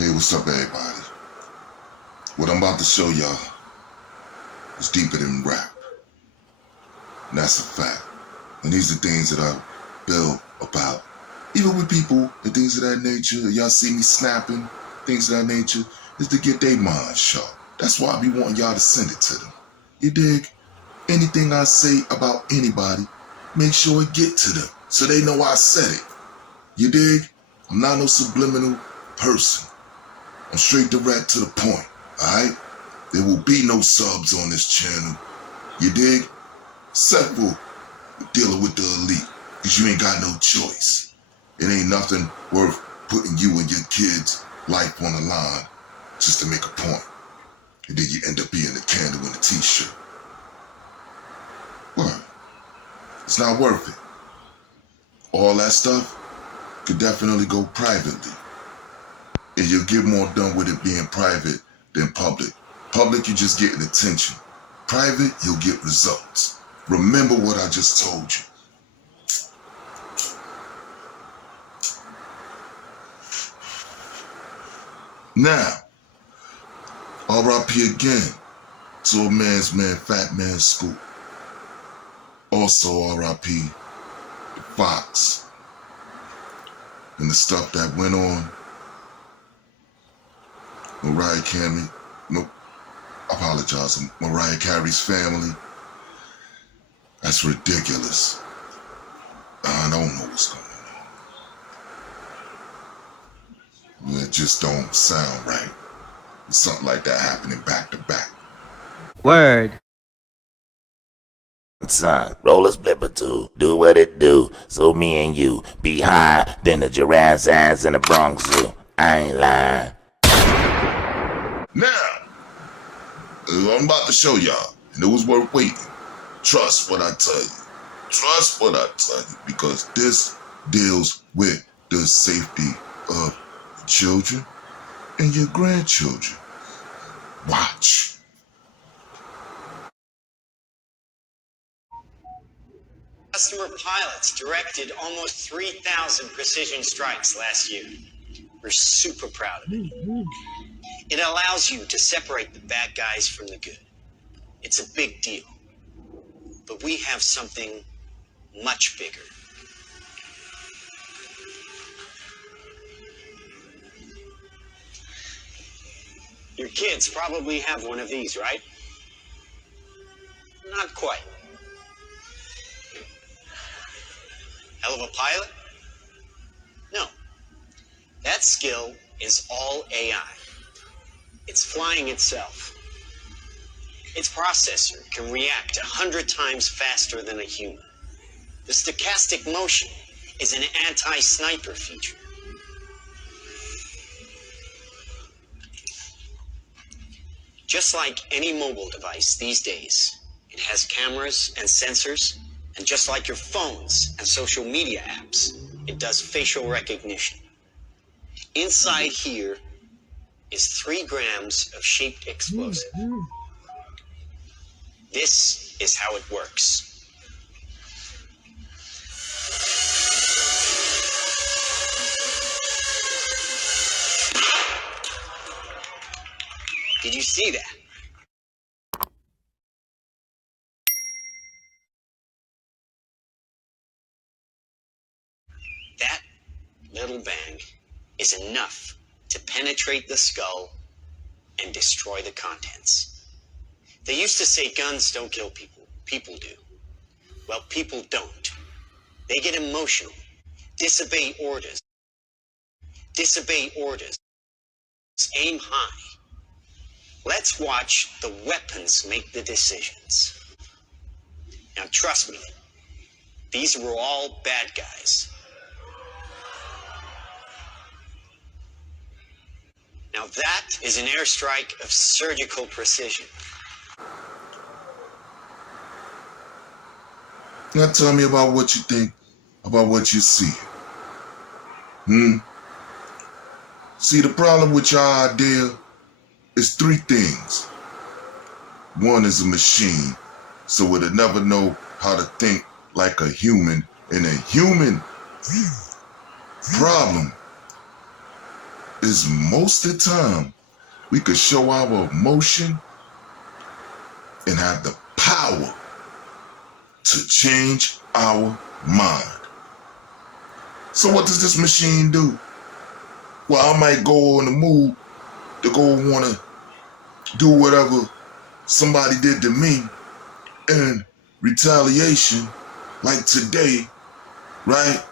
Hey, what's up, everybody? What I'm about to show y'all is deeper than rap. And that's a fact. And these are things that I feel about. Even with people and things of that nature, y'all see me snapping, things of that nature, is to get their mind sharp. That's why I be wanting y'all to send it to them. You dig? Anything I say about anybody, make sure it get to them so they know I said it. You dig? I'm not no subliminal person. I'm straight direct to the point, alright? There will be no subs on this channel. You dig? Simple dealing with the elite, because you ain't got no choice. It ain't nothing worth putting you and your kids' life on the line just to make a point. And then you end up being the candle in the t-shirt. What? It's not worth it. All that stuff could definitely go privately. And you'll get more done with it being private than public. Public, you're just getting attention. Private, you'll get results. Remember what I just told you. Now, R.I.P. again to a man's man, Fat Man Scoop. Also R.I.P. Fox. And the stuff that went on. Mariah Carey, no, I apologize, Mariah Carey's family. That's ridiculous. I don't know what's going on. It just don't sound right. Something like that happening back to back. Word. Son, roll a split or two, do what it do, so me and you be high than the giraffe's ass in the Bronx Zoo. I ain't lying. Now, I'm about to show y'all, and it was worth waiting. Trust what I tell you. Trust what I tell you, because this deals with the safety of children and your grandchildren. Watch. Customer pilots directed almost 3,000 precision strikes last year. We're super proud of it. It allows you to separate the bad guys from the good. It's a big deal. But we have something much bigger. Your kids probably have one of these, right? Not quite. Hell of a pilot? No. That skill is all AI. It's flying itself. Its processor can react 100 times faster than a human. The stochastic motion is an anti-sniper feature. Just like any mobile device these days, it has cameras and sensors, and just like your phones and social media apps, it does facial recognition. Inside here is 3 grams of shaped explosive. This is how it works. Did you see that? That little bang is enough to penetrate the skull and destroy the contents. They used to say guns don't kill people. People do. Well, people don't. They get emotional, disobey orders. Disobey orders. Aim high. Let's watch the weapons make the decisions. Now, trust me, these were all bad guys. Now that is an airstrike of surgical precision. Now tell me about what you think, about what you see. See, the problem with your idea is 3 things. One is a machine, so it'll never know how to think like a human, and a human problem is most of the time we could show our emotion and have the power to change our mind. So what does this machine do? Well, I might go in the mood to go want to do whatever somebody did to me in retaliation, like today, right?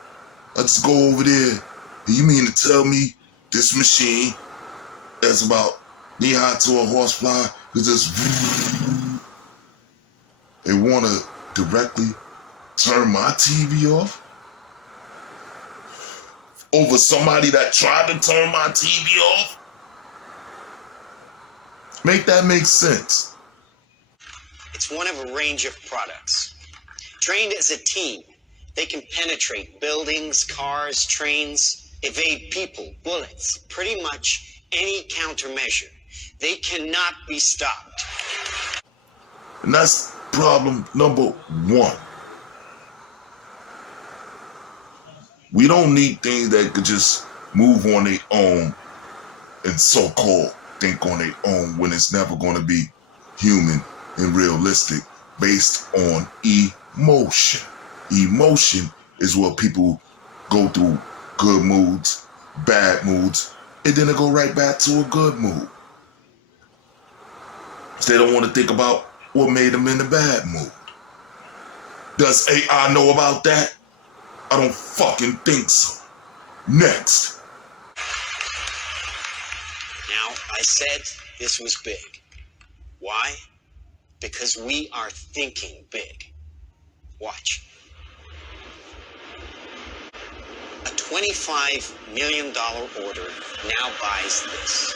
I just go over there. You mean to tell me this machine that's about knee high to a horsefly is just they want to directly turn my TV off over somebody that tried to turn my TV off? Make that make sense. It's one of a range of products. Trained as a team, they can penetrate buildings, cars, trains, evade people, bullets, pretty much any countermeasure. They cannot be stopped. And that's problem number one. We don't need things that could just move on their own and so-called think on their own when it's never going to be human and realistic, based on emotion. Emotion is what people go through good moods, bad moods, and then they go right back to a good mood. They don't want to think about what made them in the bad mood. Does AI know about that? I don't fucking think so. Next. Now, I said this was big. Why? Because we are thinking big. Watch. A $25 million order now buys this.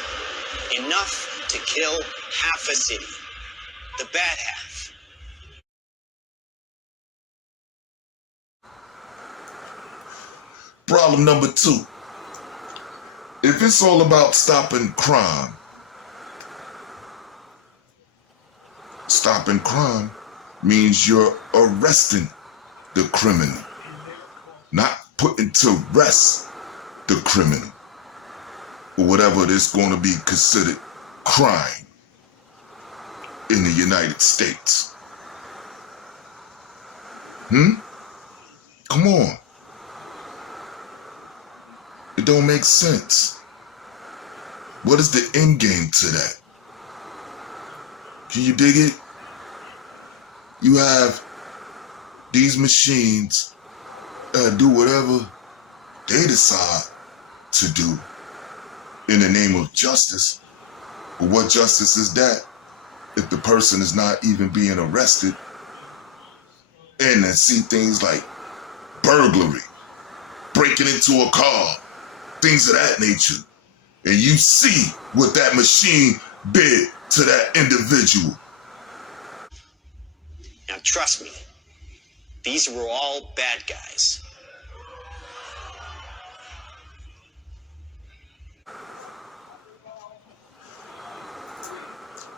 Enough to kill half a city. The bad half. Problem number two. If it's all about stopping crime means you're arresting the criminal, not putting to rest the criminal, or whatever is going to be considered crime in the United States. Come on. It don't make sense. What is the end game to that? Can you dig it? You have these machines do whatever they decide to do in the name of justice. But what justice is that if the person is not even being arrested? And then see things like burglary, breaking into a car, things of that nature. And you see what that machine did to that individual. Now trust me, these were all bad guys.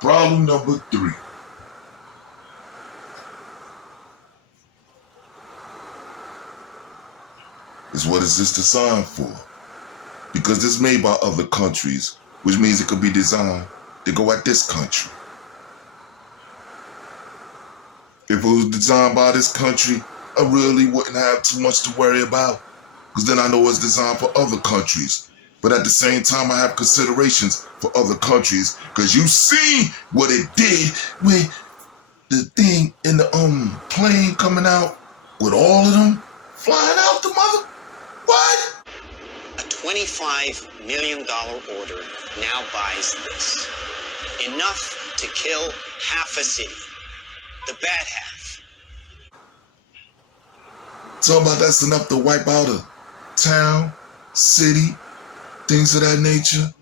Problem number three. Is what is this designed for? Because this is made by other countries, which means it could be designed to go at this country. If it was designed by this country, I really wouldn't have too much to worry about, because then I know it's designed for other countries. But at the same time, I have considerations for other countries, because you see what it did with the thing in the plane coming out with all of them flying out the mother. What? A $25 million order now buys this. Enough to kill half a city. The bad half. Talking about that's enough to wipe out a town, city, things of that nature.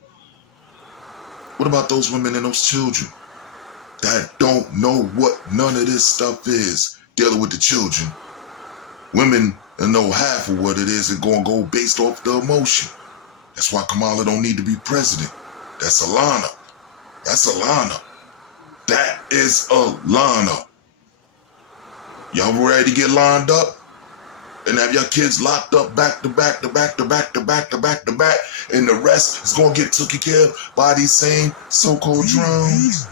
What about those women and those children that don't know what none of this stuff is, dealing with the children? Women know half of what it is and gonna go based off the emotion. That's why Kamala don't need to be president. That's Alana. That's Alana. That is Alana. Y'all ready to get lined up? and have your kids locked up back to back to back to back to back to back to back, and the rest is gonna get taken care of by these same so-called drones.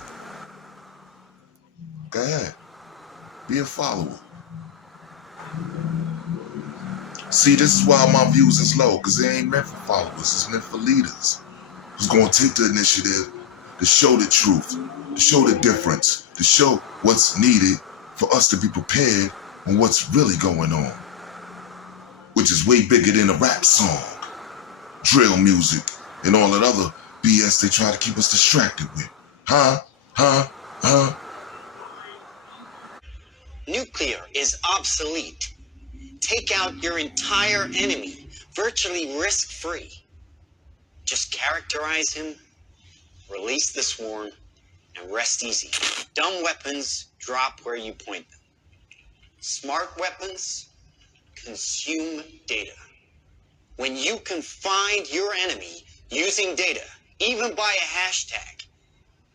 Go ahead. Be a follower. See, this is why my views is low, because they ain't meant for followers. It's meant for leaders who's going to take the initiative to show the truth, to show the difference, to show what's needed for us to be prepared on what's really going on, which is way bigger than a rap song, drill music, and all that other BS they try to keep us distracted with. Huh? Nuclear is obsolete. Take out your entire enemy, virtually risk-free. Just characterize him, release the swarm, and rest easy. Dumb weapons drop where you point them. Smart weapons consume data. When you can find your enemy using data, even by a hashtag,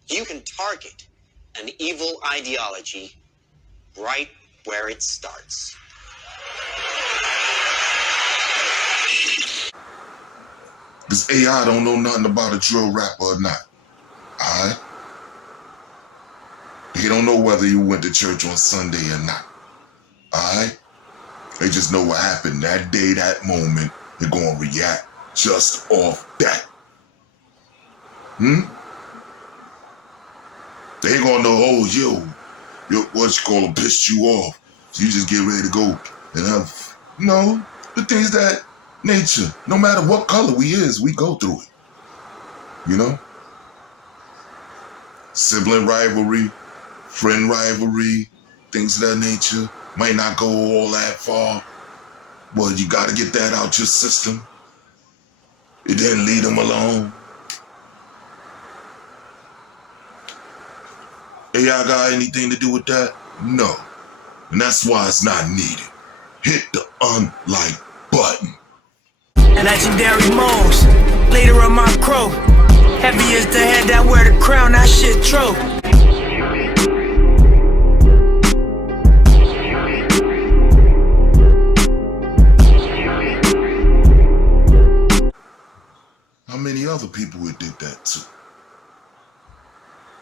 you can target an evil ideology right where it starts. This AI don't know nothing about a drill rapper or not. Alright? They don't know whether you went to church on Sunday or not. Alright? They just know what happened that day, that moment. They're gonna react just off that. They ain't gonna know, oh, yo, what you call them, pissed you off. So you just get ready to go and have, the things that nature, no matter what color we is, we go through it. Sibling rivalry, friend rivalry, things of that nature. Might not go all that far. Well, you gotta get that out your system. It didn't leave them alone. AI got anything to do with that? No. And that's why it's not needed. Hit the unlike button. Legendary modes, leader of my crew. Heavy is the head that wear the crown, that shit true. How many other people it did that to?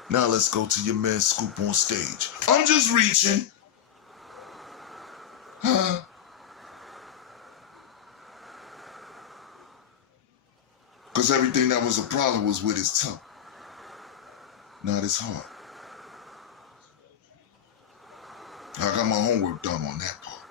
Now let's go to your man Scoop on stage. I'm just reaching. Huh? Because everything that was a problem was with his tongue, not his heart. I got my homework done on that part.